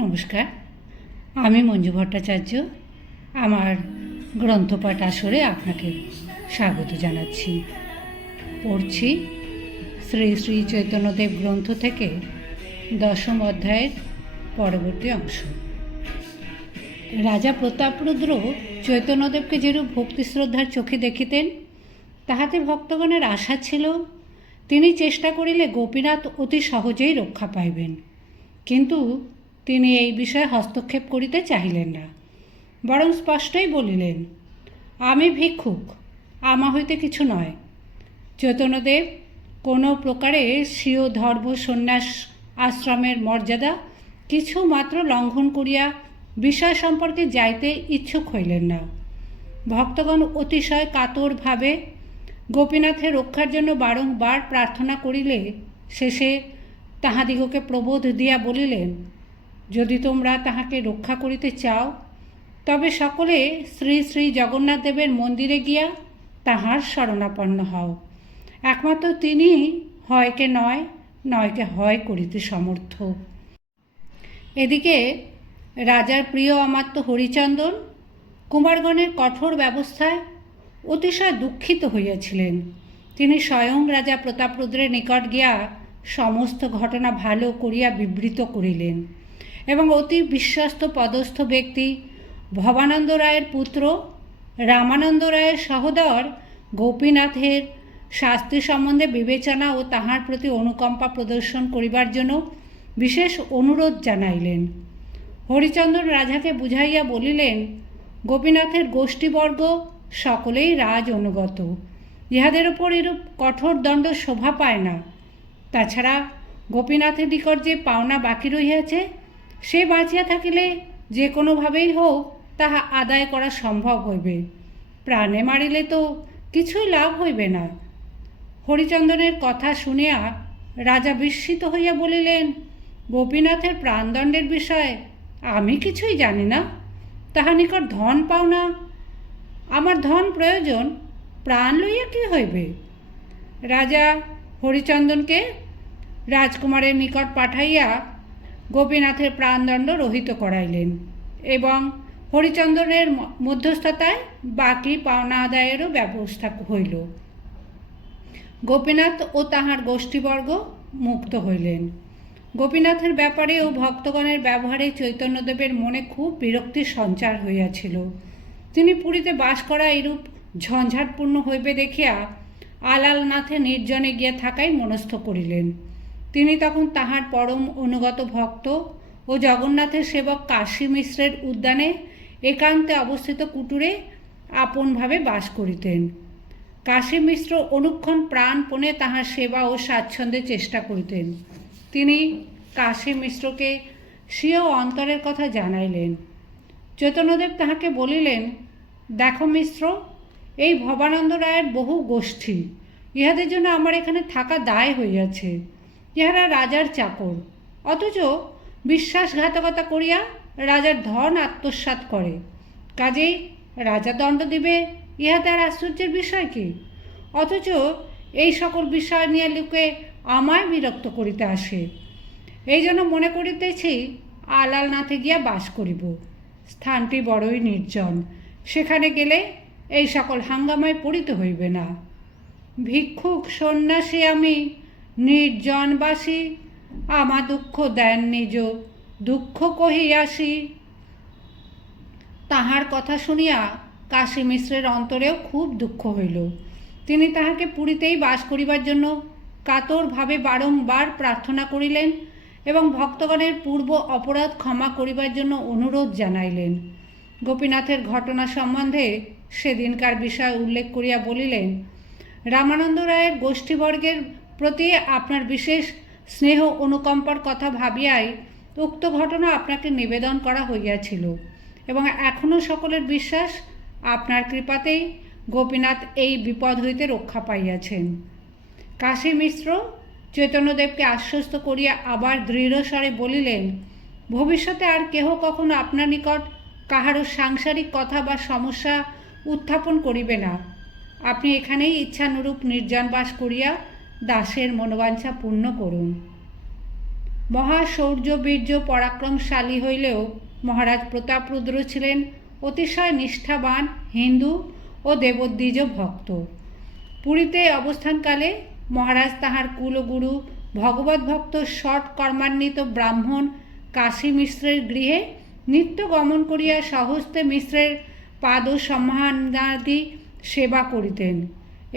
নমস্কার, আমি মঞ্জু ভট্টাচার্য। আমার গ্রন্থপাঠ আসরে আপনাকে স্বাগত জানাচ্ছি। পড়ছি শ্রী শ্রী চৈতন্যদেব গ্রন্থ থেকে 10ম অধ্যায়ের পরবর্তী অংশ। রাজা প্রতাপরুদ্র চৈতন্যদেবকে যেরূপ ভক্তি শ্রদ্ধার চোখে দেখিতেন, তাহাতে ভক্তগণের আশা ছিল তিনি চেষ্টা করিলে গোপীনাথ অতি সহজেই রক্ষা পাইবেন। কিন্তু তিনি এই বিষয়ে হস্তক্ষেপ করিতে চাহিলেন না, বরং স্পষ্টই বলিলেন, আমি ভিক্ষুক, আমা হইতে কিছু নয়। চৈতন্যদেব কোনো প্রকারে স্বীয় ধর্ম সন্ন্যাস আশ্রমের মর্যাদা কিছু মাত্র লঙ্ঘন করিয়া বিষয় সম্পর্কে যাইতে ইচ্ছুক হইলেন না। ভক্তগণ অতিশয় কাতরভাবে গোপীনাথের রক্ষার জন্য বারংবার প্রার্থনা করিলে শেষে তাহাদিগকে প্রবোধ দিয়া বলিলেন, যদি তোমরা তাহাকে রক্ষা করিতে চাও, তবে সকলে শ্রী শ্রী জগন্নাথ দেবের মন্দিরে গিয়া তাহার শরণাপন্ন হও। একমাত্র তিনি হয়কে নয়, নয়কে হয় করিতে সমর্থ। এদিকে রাজার প্রিয় অমাত্য হরিচন্দন কুমারগণের কঠোর ব্যবস্থায় অতিশয় দুঃখিত হইয়াছিলেন। তিনি স্বয়ং রাজা প্রতাপরুদ্রের নিকট গিয়া সমস্ত ঘটনা ভালো করিয়া বিবৃত করিলেন এবং অতি বিশ্বস্ত পদস্থ ব্যক্তি ভবানন্দ রায়ের পুত্র রামানন্দ রায়ের সহোদর গোপীনাথের শাস্তি সম্বন্ধে বিবেচনা ও তাহার প্রতি অনুকম্পা প্রদর্শন করিবার জন্য বিশেষ অনুরোধ জানাইলেন। হরিচন্দন রাজাকে বুঝাইয়া বলিলেন, গোপীনাথের গোষ্ঠীবর্গ সকলেই রাজ অনুগত, ইহাদের ওপর এরূপ কঠোর দণ্ড শোভা পায় না। তাছাড়া গোপীনাথের নিকট যে পাওনা বাকি রহিয়াছে, সে বাঁচিয়া থাকিলে যে কোনোভাবেই হোক তাহা আদায় করা সম্ভব হইবে। প্রাণে মারিলে তো কিছুই লাভ হইবে না। হরিচন্দনের কথা শুনিয়া রাজা বিস্মিত হইয়া বলিলেন, গোপীনাথের প্রাণদণ্ডের বিষয়ে আমি কিছুই জানি না। তাহার নিকট ধন পাওনা, আমার ধন প্রয়োজন, প্রাণ লইয়া কী হইবে? রাজা হরিচন্দনকে রাজকুমারের নিকট পাঠাইয়া গোপীনাথের প্রাণদণ্ড রহিত করাইলেন এবং হরিচন্দনের মধ্যস্থতায় বাকি পাওনা আদায়েরও ব্যবস্থা হইল। গোপীনাথ ও তাহার গোষ্ঠীবর্গ মুক্ত হইলেন। গোপীনাথের ব্যাপারে ও ভক্তগণের ব্যবহারে চৈতন্যদেবের মনে খুব বিরক্তির সঞ্চার হইয়াছিল। তিনি পুরীতে বাস করা এরূপ ঝঞ্ঝাটপূর্ণ হইবে দেখিয়া আলালনাথে নির্জনে গিয়া থাকাই মনস্থ করিলেন। তিনি তখন তাহার পরম অনুগত ভক্ত ও জগন্নাথের সেবক কাশী মিশ্রের উদ্যানে একান্তে অবস্থিত কুটুরে আপনভাবে বাস করিতেন। কাশী মিশ্র অনুক্ষণ প্রাণপণে তাহার সেবা ও স্বাচ্ছন্দ্যের চেষ্টা করিতেন। তিনি কাশী মিশ্রকে স্বীয় অন্তরের কথা জানাইলেন। চৈতন্যদেব তাহাকে বলিলেন, দেখো মিশ্র, এই ভবানন্দ রায়ের বহু গোষ্ঠী, ইহাদের জন্য আমার এখানে থাকা দায় হইয়াছে। ইহারা রাজার চাকর, অথচ বিশ্বাসঘাতকতা করিয়া রাজার ধন আত্মসাৎ করে। কাজেই রাজা দণ্ড দিবে, ইহাতে আর আশ্চর্যের বিষয় কি? অথচ এই সকল বিষয় নিয়ে লোকে আমায় বিরক্ত করিতে আসে। এই জন্য মনে করিতেছি আলালনাথে গিয়া বাস করিব। স্থানটি বড়ই নির্জন, সেখানে গেলে এই সকল হাঙ্গামায় পড়িতে হইবে না। ভিক্ষুক সন্ন্যাসী আমি, নির্জনবাসী, আমা দুঃখ দেন নিজ, দুঃখ কহিয়াসি। তাহার কথা শুনিয়া কাশী মিশ্রের অন্তরেও খুব দুঃখ হইল। তিনি তাহাকে পুরীতেই বাস করিবার জন্য কাতরভাবে বারংবার প্রার্থনা করিলেন এবং ভক্তগণের পূর্ব অপরাধ ক্ষমা করিবার জন্য অনুরোধ জানাইলেন। গোপীনাথের ঘটনা সম্বন্ধে সেদিনকার বিষয় উল্লেখ করিয়া বলিলেন, রামানন্দ রায়ের গোষ্ঠীবর্গের প্রতি আপনার বিশেষ স্নেহ অনুকম্পার কথা ভাবিয়াই উক্ত ঘটনা আপনাকে নিবেদন করা হইয়াছিল এবং এখনও সকলের বিশ্বাস আপনার কৃপাতেই গোপীনাথ এই বিপদ হইতে রক্ষা পাইয়াছেন। কাশী মিশ্র চৈতন্যদেবকে আশ্বস্ত করিয়া আবার দৃঢ়স্বরে বলিলেন, ভবিষ্যতে আর কেহ কখনো আপনার নিকট কাহারও সাংসারিক কথা বা সমস্যা উত্থাপন করিবে না। আপনি এখানেই ইচ্ছানুরূপ নির্জনবাস করিয়া দাসের মনোবাঞ্ছা পূর্ণ করুন। মহাশৌর্য বীর্য পরাক্রমশালী হইলেও মহারাজ প্রতাপরুদ্র ছিলেন অতিশয় নিষ্ঠাবান হিন্দু ও দেবদ্বিজ ভক্ত। পুরীতে অবস্থানকালে মহারাজ তাহার কুলগুরু ভগবত ভক্ত ষট কর্মান্বিত ব্রাহ্মণ কাশী মিশ্রের গৃহে নিত্য গমন করিয়া সহস্তে মিশ্রের পাদ সম্মানাদি সেবা করিতেন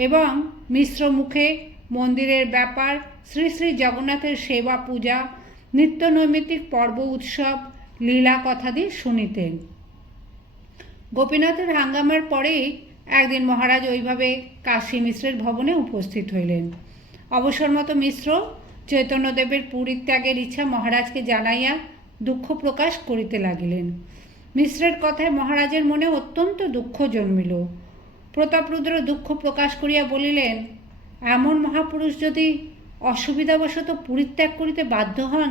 এবং মিশ্র মুখে মন্দিরের ব্যাপার, শ্রী শ্রী জগন্নাথের সেবা পূজা, নিত্য নৈমিত্তিক পর্ব উৎসব, লীলা কথাদি শুনিতেন। গোপীনাথের হাঙ্গামার পরেই একদিন মহারাজ ওইভাবে কাশী মিশ্রের ভবনে উপস্থিত হইলেন। অবসরমত মিশ্র চৈতন্যদেবের পুরীত্যাগের ইচ্ছা মহারাজকে জানাইয়া দুঃখ প্রকাশ করিতে লাগিলেন। মিশ্রের কথায় মহারাজের মনে অত্যন্ত দুঃখ জন্মিল। প্রতাপরুদ্র দুঃখ প্রকাশ করিয়া বলিলেন, এমন মহাপুরুষ যদি অসুবিধাবশত পরিত্যাগ করিতে বাধ্য হন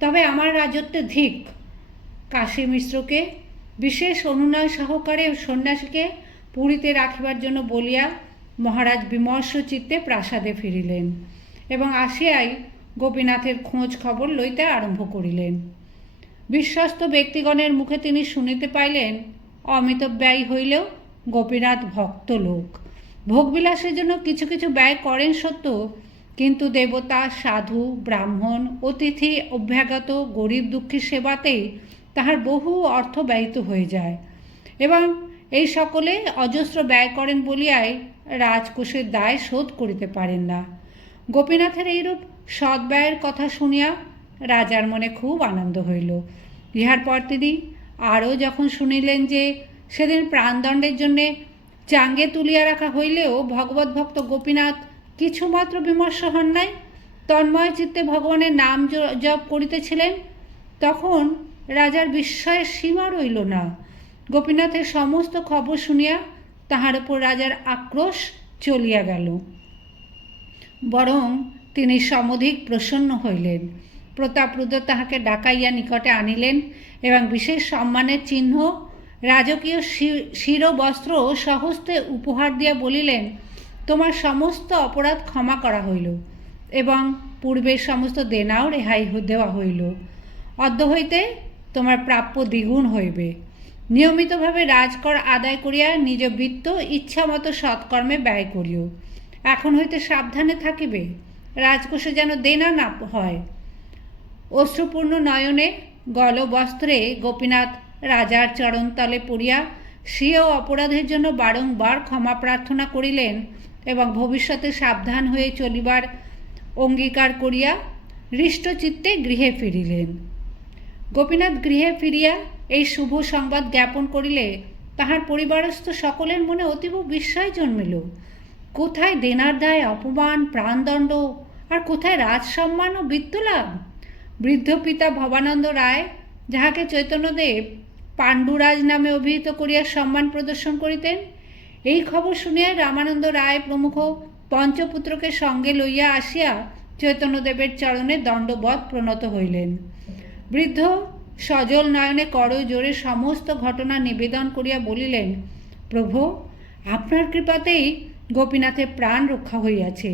তবে আমার রাজত্বে ধিক। কাশী মিশ্রকে বিশেষ অনুনয় সহকারে সন্ন্যাসীকে পুরীতে রাখিবার জন্য বলিয়া মহারাজ বিমর্ষ চিত্তে প্রাসাদে ফিরিলেন এবং আসিয়াই গোপীনাথের খোঁজ খবর লইতে আরম্ভ করিলেন। বিশ্বস্ত ব্যক্তিগণের মুখে তিনি শুনিতে পাইলেন, অমিতব্যয়ী হইলেও গোপীনাথ ভক্ত লোক, ভোগবিলাসের জন্য কিছু কিছু ব্যয় করেন সত্য, কিন্তু দেবতা, সাধু, ব্রাহ্মণ, অতিথি, অভ্যাগত, গরিব দুঃখী সেবাতেই তাহার বহু অর্থ ব্যয়িত হয়ে যায় এবং এই সকলে অজস্র ব্যয় করেন বলিয়াই রাজকোষের দায় শোধ করিতে পারেন না। গোপীনাথের এইরূপ সদ্ব্যয়ের কথা শুনিয়া রাজার মনে খুব আনন্দ হইল। ইহার পর তিনি আরও যখন শুনিলেন যে সেদিন প্রাণদণ্ডের জন্যে চাঙ্গে তুলিয়া রাখা হইলেও ভগবত ভক্ত গোপীনাথ কিছুমাত্র বিমর্ষ হন নাই, তন্ময় চিত্তে ভগবানের নাম জপ করিতেছিলেন, তখন রাজার বিস্ময়ের সীমা রইল না। গোপীনাথের সমস্ত খবর শুনিয়া তাহার উপর রাজার আক্রোশ চলিয়া গেল, বরং তিনি সমধিক প্রসন্ন হইলেন। প্রতাপরুদ্র তাহাকে ডাকাইয়া নিকটে আনিলেন এবং বিশেষ সম্মানের চিহ্ন রাজকীয় শিরবস্ত্র সহস্তে উপহার দিয়া বলিলেন, তোমার সমস্ত অপরাধ ক্ষমা করা হইল এবং পূর্বের সমস্ত দেনাও রেহাই দেওয়া হইল। অদ্য হইতে তোমার প্রাপ্য দ্বিগুণ হইবে। নিয়মিতভাবে রাজকর আদায় করিয়া নিজ বৃত্ত ইচ্ছামতো সৎকর্মে ব্যয় করিও। এখন হইতে সাবধানে থাকিবে, রাজকোষে যেন দেনা না হয়। অশ্রুপূর্ণ নয়নে গলবস্ত্রে গোপীনাথ রাজার চরণতলে পড়িয়া স্বীয় অপরাধের জন্য বারংবার ক্ষমা প্রার্থনা করিলেন এবং ভবিষ্যতে সাবধান হয়ে চলিবার অঙ্গীকার করিয়া হৃষ্টচিত্তে গৃহে ফিরিলেন। গোপীনাথ গৃহে ফিরিয়া এই শুভ সংবাদ জ্ঞাপন করিলে তাহার পরিবারস্থ সকলের মনে অতীব বিস্ময় জন্মিল। কোথায় দেনার দায়, অপমান, প্রাণদণ্ড, আর কোথায় রাজসম্মান ও বৃত্তলাভ? বৃদ্ধ পিতা ভবানন্দ রায়, যাহাকে চৈতন্যদেব পাণ্ডুরাজ নামে অভিহিত করিয়া সম্মান প্রদর্শন করিতেন, এই খবর শুনিয়া রামানন্দ রায় প্রমুখ পঞ্চপুত্রকে সঙ্গে লইয়া আসিয়া চৈতন্যদেবের চরণে দণ্ডবৎ প্রণত হইলেন। বৃদ্ধ সজল নয়নে করজোড়ে সমস্ত ঘটনা নিবেদন করিয়া বলিলেন, প্রভু, আপনার কৃপাতেই গোপীনাথের প্রাণ রক্ষা হইয়াছে।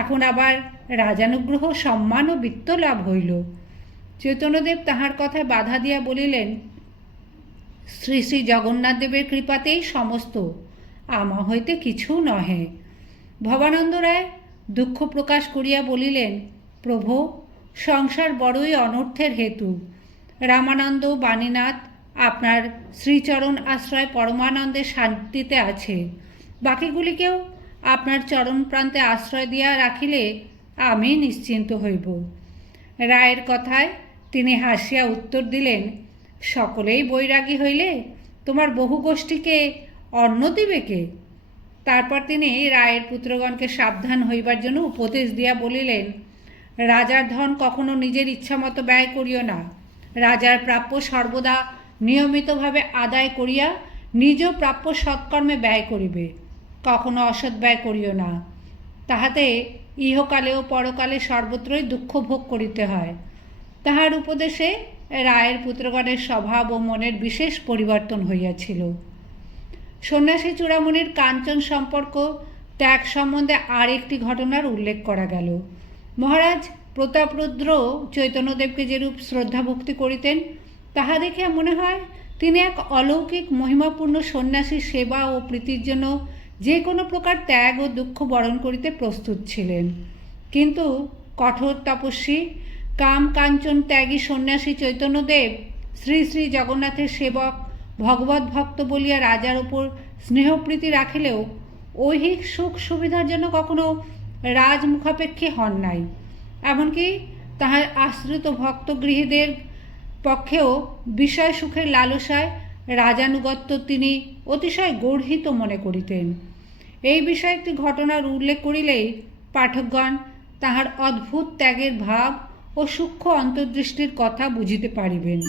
এখন আবার রাজানুগ্রহ, সম্মান ও বৃত্ত লাভ হইল। চৈতন্যদেব তাহার কথায় বাধা দিয়া বলিলেন, শ্রী শ্রী জগন্নাথ দেবের কৃপাতেই সমস্ত, আমা হইতে কিছু নহে। ভবানন্দ রায় দুঃখ প্রকাশ করিয়া বলিলেন, প্রভু, সংসার বড়ই অনর্থের হেতু। রামানন্দ, বাণীনাথ আপনার শ্রীচরণ আশ্রয় পরমানন্দের শান্তিতে আছে। বাকিগুলিকেও আপনার চরণ প্রান্তে আশ্রয় দিয়া রাখিলে আমি নিশ্চিন্ত হইব। রায়ের কথায় তিনি হাসিয়া উত্তর দিলেন, সকলেই বৈরাগী হইলে তোমার বহু গোষ্ঠীকে অন্ন দিবে কে? তারপর তিনি রায়ের পুত্রগণকে সাবধান হইবার জন্য উপদেশ দিয়া বলিলেন, রাজার ধন কখনো নিজের ইচ্ছামতো ব্যয় করিও না। রাজার প্রাপ্য সর্বদা নিয়মিতভাবে আদায় করিয়া নিজ প্রাপ্য সৎকর্মে ব্যয় করিবে, কখনো অসৎ ব্যয় করিও না। তাহাতে ইহকালে ও পরকালে সর্বত্রই দুঃখ ভোগ করিতে হয়। তাহার উপদেশে রায়ের পুত্রগণের স্বভাব ও মনের বিশেষ পরিবর্তন হইয়াছিল। সন্ন্যাসী চূড়ামণির কাঞ্চন সম্পর্ক ত্যাগ সম্বন্ধে আর একটি ঘটনার উল্লেখ করা গেল। মহারাজ প্রতাপরুদ্র চৈতন্যদেবকে যেরূপ শ্রদ্ধা ভক্তি করিতেন, তাহা দেখে মনে হয় তিনি এক অলৌকিক মহিমাপূর্ণ সন্ন্যাসীর সেবা ও প্রীতির জন্য যে কোনো প্রকার ত্যাগ ও দুঃখ বরণ করিতে প্রস্তুত ছিলেন। কিন্তু কঠোর তপস্বী কাম কাঞ্চন ত্যাগী সন্ন্যাসী চৈতন্যদেব শ্রী শ্রী জগন্নাথের সেবক ভগবত ভক্ত বলিয়া রাজার ওপর স্নেহপ্রীতি রাখিলেও ঐহিক সুখ সুবিধার জন্য কখনো রাজমুখাপেক্ষী হন নাই। এমনকি তাহার আশ্রিত ভক্তগৃহীদের পক্ষেও বিষয় সুখের লালসায় রাজানুগত্য তিনি অতিশয় গর্হিত মনে করিতেন। এই বিষয়ে একটি ঘটনার উল্লেখ করিলেই পাঠকগণ তাহার অদ্ভুত ত্যাগের ভাব ও সূক্ষ্ম অন্তর্দৃষ্টির কথা বুঝিতে পারিবেন।